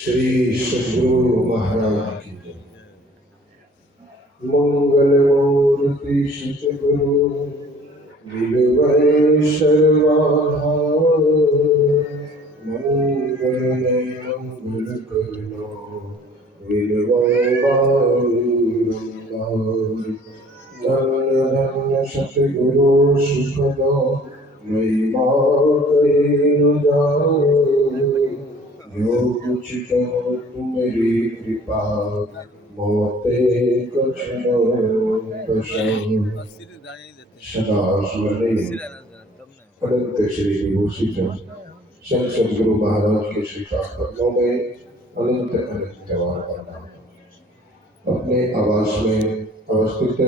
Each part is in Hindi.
श्री सद्गुरु महाराज की जय। मंगल मूर्ति सद्गुरु मिलवै सर्वाधार, मंगल में मंगल करनो मिलवै बारंबार। धन्य धन्य सद्गुरु सुखदा महिमा कही न जाए, जो कुछ कहो तुम्हारी कृपा मोते कुछ न बसाओ। सदा स्मरणीय अनंत श्री विभूषित संत सद्गुरु महाराज के श्रीपाद पद्मों में अनंत अनंत बार प्रणाम। अपने आवास में अवस्थित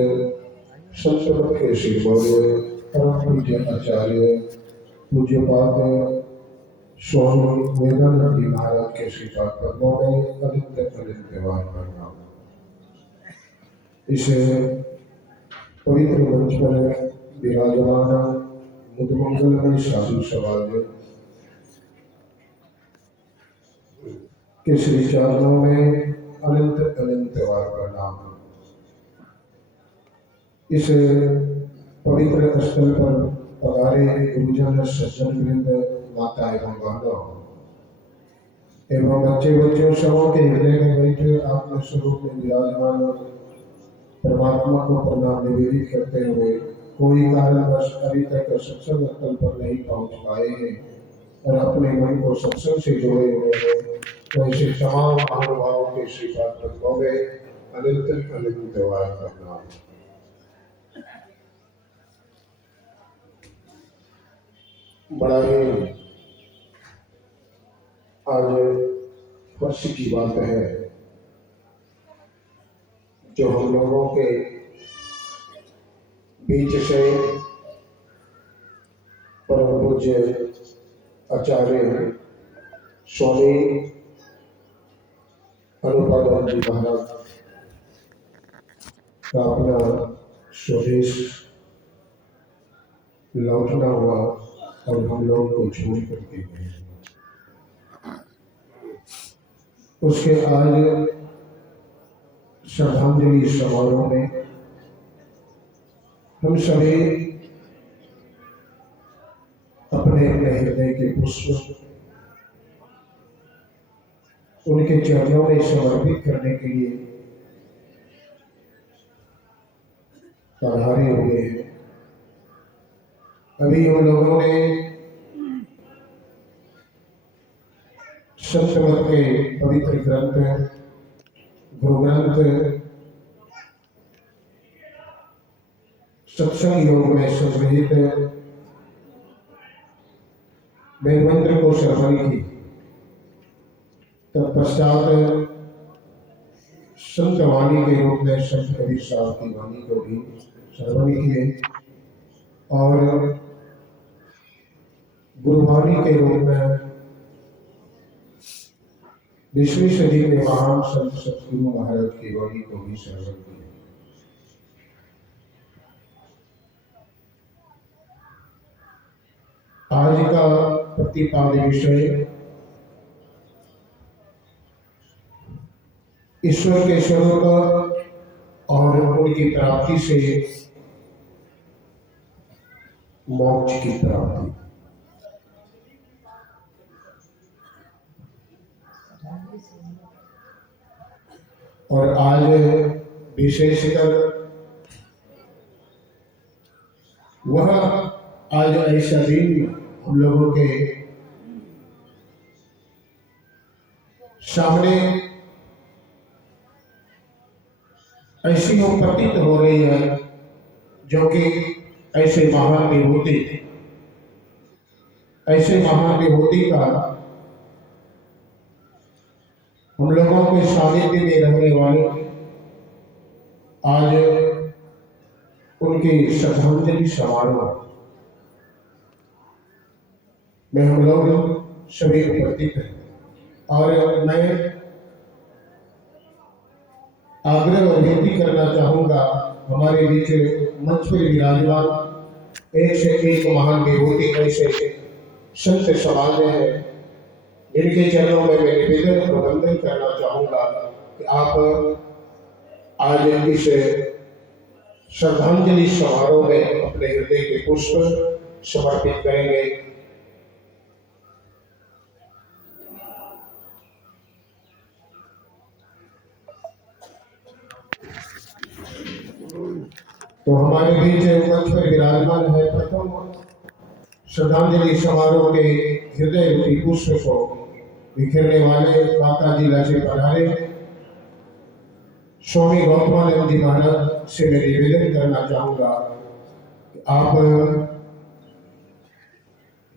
संत मत के शिवमौर्य परम पूज्य आचार्य पूज्यपाद स्वामी वेदांत जी महाराज के श्रीपाद पद्मों में अनंत अनंत बार प्रणाम। इस पवित्र मंच पर विराजमान मुदमंगलमय साधु समाज के श्री चरणों में अनंत अनंत बार प्रणाम। इस पवित्र स्थल पर पधारे गुरुजन सज्जन वृंद, माता एवं बहनों एवं बच्चे बच्चों सबों के हृदय में बैठे आत्म स्वरूप में विराजमान परमात्मा को प्रणाम निवेदित करते हुए कोई कारणवश अभी तक सत्संग स्थल पर नहीं पहुंच पाए हैं और अपने मन को सत्संग से जोड़े हुए हैं, तो ऐसे तमाम महानुभावों के श्रीपाद पद्मों में अनंत अनंत बार प्रणाम। बड़ा ही आज खुशी की बात है जो हम लोगों के बीच से परम पूज्य आचार्य स्वामी अनुपादान जी महाराज का अपना स्वदेश लौटना हुआ और हम लोग को छोड़ करके गए। उसके आज श्रद्धांजलि समारोह में हम सभी अपने अपने हृदय के पुष्प उनके चरणों में समर्पित करने के लिए पधारे हुए हैं। अभी हम लोगों ने संत मत के पवित्र ग्रंथ गुरु ग्रंथ सत्संग योग में संग्रहित वेद मंत्र को श्रवण की, तत्पश्चात संत वाणी के रूप में संत कबीर साहब की वाणी को भी श्रवण किए और गुरुवाणी के रूप में 20वीं सदी में महान संत सद्गुरु महाराज की वाणी को भी श्रवण किया। आज का प्रतिपाद्य विषय ईश्वर के स्वरूप और उनकी प्राप्ति से मोक्ष की प्राप्ति। और आज विशेषकर वह आज ऐसा दिन हम लोगों के सामने ऐसी प्रतीत हो रही है जो कि ऐसे महान विभूति का हम लोगों के सानिध्य में रहने वाले आज उनके श्रद्धांजलि समारोह में हम लोग सभी उपस्थित हैं। और मैं आग्रह और विनती करना चाहूँगा हमारे बीच मंच पर विराजमान एक से एक महान विभूति ऐसे संत समाज है इनके चरणों में मैं निवेदन प्रबंधन करना चाहूँगा कि आप आज इस श्रद्धांजलि समारोह में अपने हृदय के पुष्प समर्पित करेंगे। तो हमारे बीच मंच पर विराजमान है प्रथम श्रद्धांजलि समारोह के हृदय रूपी पुष्प को बिखेरने वाले काका जिला से पधारे स्वामी गौतमानंद जी महाराज से मैं निवेदन करना चाहूँगा कि आप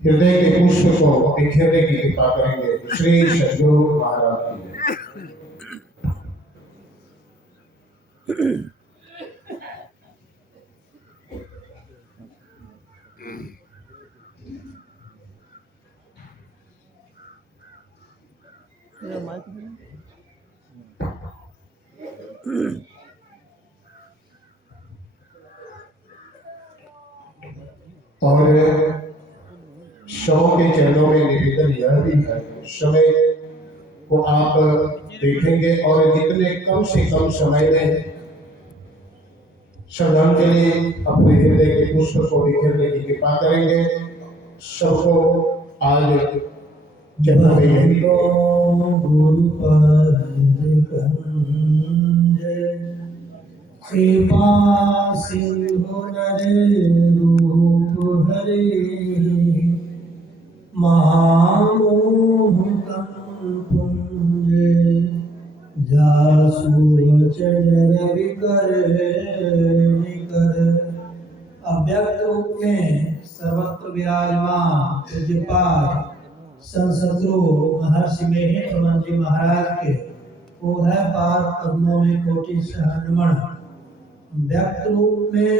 हृदय के पुष्प को बिखेरने की कृपा करेंगे। श्री सद्गुरु महाराज की और शव के चरणों में निवेदन यह भी है, समय को आप देखेंगे और जितने कम से कम समय में श्रद्धांजलि अपने हृदय के पुष्प को बिखेरने की कृपा करेंगे। सबको आज जन्म में गुरु पर कृपा सिंधु रूप हरे महामोह पुंज जासु रवि कर अव्यक्त रूप में सर्वत्र विराजमान पूज्यपाद संसद्गुरु महर्षि महेंद्र जी महाराज के है पाद पद्मों में कोटि सहनमण व्यक्त रूप में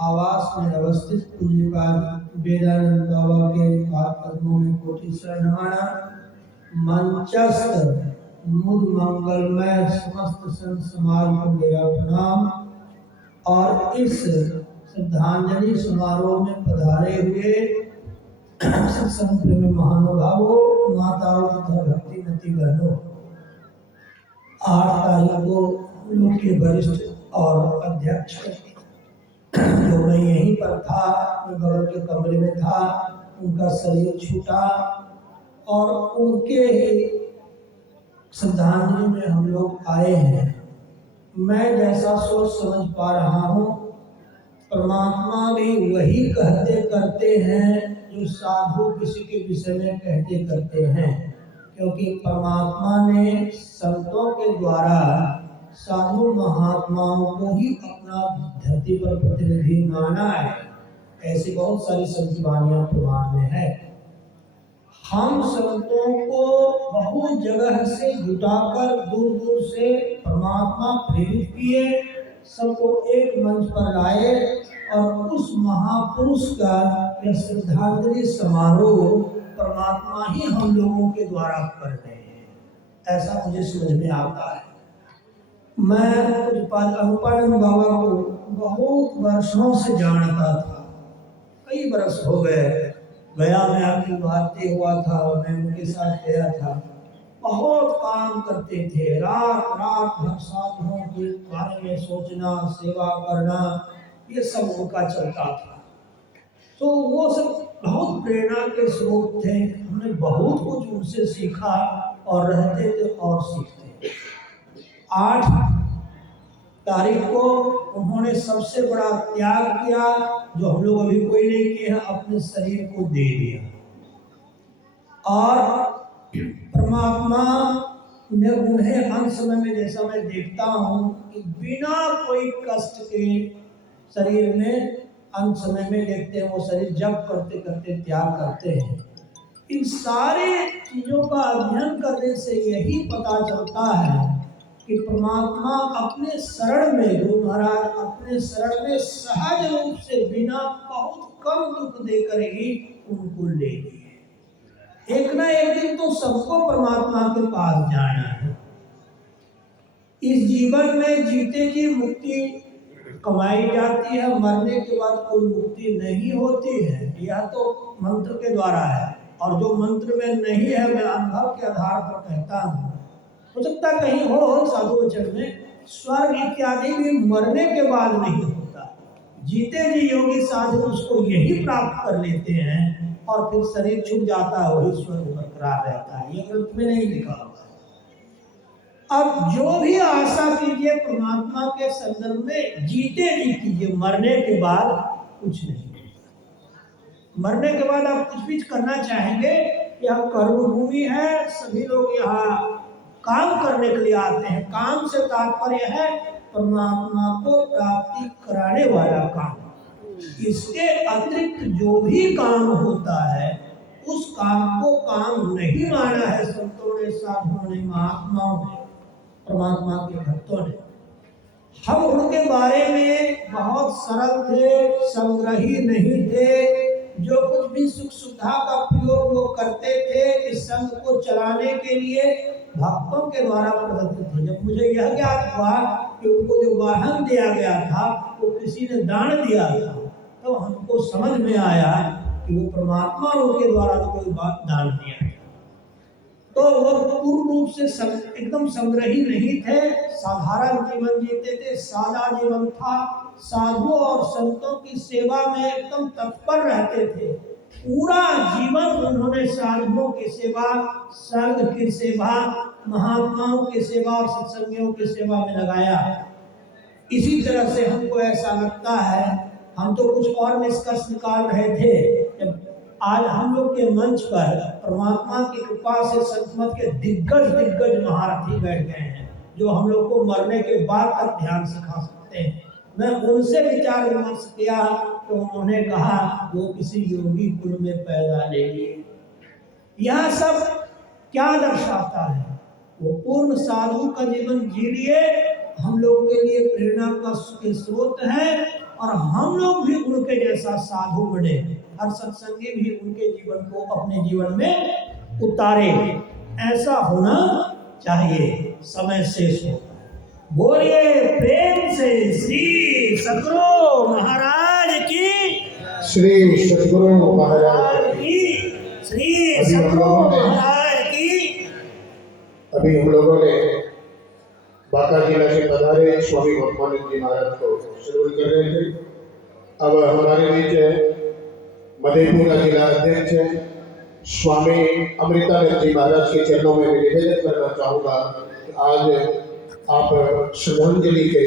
आवास में अवस्थित पूज्यपाद वेदानंद बाबा के पाद पद्मों में कोटि सहनमण मंचस्थ मुद मंगलमय समस्त संत समाज को मेरा प्रणाम। और इस श्रद्धांजलि समारोह में पधारे हुए संत में महानुभावों माताओं तथा भक्ति मती बहनों, 8 तारीख को लोग के वरिष्ठ और अध्यक्ष जो मैं यहीं पर था, मैं बगल के कमरे में था, उनका शरीर छूटा और उनके ही श्रद्धांजलि में हम लोग आए हैं। मैं जैसा सोच समझ पा रहा हूँ, परमात्मा भी वही कहते करते हैं जो साधु किसी के विषय में कहते करते हैं, क्योंकि परमात्मा ने संतों के द्वारा साधु महात्माओं को ही अपना धरती पर प्रतिनिधि माना है। ऐसी बहुत सारी संत वाणियां प्रमाण में है। हम संतों को बहुत जगह से जुटाकर दूर दूर से परमात्मा प्रेरित किए, सबको एक मंच पर लाए और उस महापुरुष का यह श्रद्धांजलि समारोह परमात्मा ही हम लोगों के द्वारा कर रहे हैं, ऐसा मुझे समझ में आता है। मैं अनुपानंद बाबा को बहुत वर्षों से जानता था, कई वर्ष हो गए। गया में आखिर भारतीय हुआ था, मैं उनके साथ गया था। बहुत काम करते थे, रात रात भर साधुओं के बारे में सोचना, सेवा करना, ये सब उनका चलता था। तो वो सब बहुत प्रेरणा के स्रोत थे। हमने बहुत कुछ उनसे सीखा और रहते थे और सीखते। 8 तारीख को उन्होंने सबसे बड़ा त्याग किया जो हम लोग अभी कोई नहीं किया, अपने शरीर को दे दिया। और परमात्मा ने उन्हें अंत समय में, जैसा मैं देखता हूँ, कि बिना कोई कष्ट के शरीर में अंत समय में देखते हैं वो शरीर जब करते करते त्याग करते हैं। इन सारे चीजों का अध्ययन करने से यही पता चलता है कि परमात्मा अपने शरण में, गुरु महाराज अपने शरण में सहज रूप से बिना बहुत कम दुख देकर ही उनको ले लिए। एक ना एक दिन तो सबको परमात्मा के पास जाना है। इस जीवन में जीते जी मुक्ति कमाई जाती है, मरने के बाद कोई मुक्ति नहीं होती है, यह तो मंत्र के द्वारा है। और जो मंत्र में नहीं है मैं अनुभव के आधार पर कहता हूँ। हो सकता कहीं हो साधु वचन में, स्वर्ग इत्यादि भी मरने के बाद नहीं होता। जीते जी योगी साधु उसको यही प्राप्त कर लेते हैं और फिर शरीर छूट जाता है, वही स्वर्ग बरकरार रहता है। ये ग्रंथ में नहीं लिखा हुआ है। अब जो भी आशा कीजिए परमात्मा के संदर्भ में, जीते जी कीजिए, मरने के बाद कुछ नहीं। मरने के बाद आप कुछ भी करना चाहेंगे, यह कर्मभूमि है, सभी लोग यहाँ काम करने के लिए आते हैं। काम से तात्पर्य है परमात्मा को प्राप्ति कराने वाला काम। इसके अतिरिक्त जो भी काम होता है उस काम को काम नहीं माना है संतों ने, साधुओं ने, महात्माओं ने, परमात्मा के भक्तों ने। हम उनके बारे में बहुत सरल थे, संग्रही नहीं थे। जो कुछ भी सुख सुविधा का प्रयोग वो करते थे इस संघ को चलाने के लिए भक्तों के द्वारा प्रदत्त थे। जब मुझे यह ज्ञात हुआ कि उनको जो वाहन दिया गया था वो किसी ने दान दिया था, तो हमको समझ में आया कि वो परमात्मा उनके द्वारा कोई बात दान दिया। तो वो पूर्ण रूप से एकदम संग्रही नहीं थे, साधारण जीवन जीते थे, सादा जीवन था। साधुओं और संतों की सेवा में एकदम तत्पर रहते थे। पूरा जीवन उन्होंने साधुओं की सेवा, संघ की सेवा, महात्माओं की सेवा और सत्संगियों की सेवा में लगाया। इसी तरह से हमको ऐसा लगता है, हम तो कुछ और निष्कर्ष निकाल रहे थे जब आज हम लोग के मंच पर परमात्मा की कृपा से संतमत के दिग्गज महारथी बैठ गए हैं, जो हम लोग को मरने के बाद तक ध्यान सिखा सकते हैं। मैं उनसे विचार विमर्श किया तो उन्होंने कहा वो किसी योगी कुल में पैदा लेंगे। यह सब क्या दर्शाता है? वो पूर्ण साधु का जीवन जी लिए, हम लोग के लिए प्रेरणा का स्रोत है और हम लोग भी उनके जैसा साधु बने। हर सत्संगी भी उनके जीवन को अपने जीवन में उतारे, ऐसा होना चाहिए। समय शेष होता है। बोलिए प्रेम से श्री सद्गुरु महाराज की, श्री सद्गुरु महाराज की, श्री सद्गुरु महाराज की। अभी हम लोगों ने बांका जिला से पधारे स्वामी वर्तमानंद जी महाराज को श्रवण कर रहे थे। अब हमारे बीच मधेपुरा जिला अध्यक्ष स्वामी अमृतानंद जी महाराज के चरणों में निवेदन करना चाहूँगा कि आज आप श्रद्धांजलि के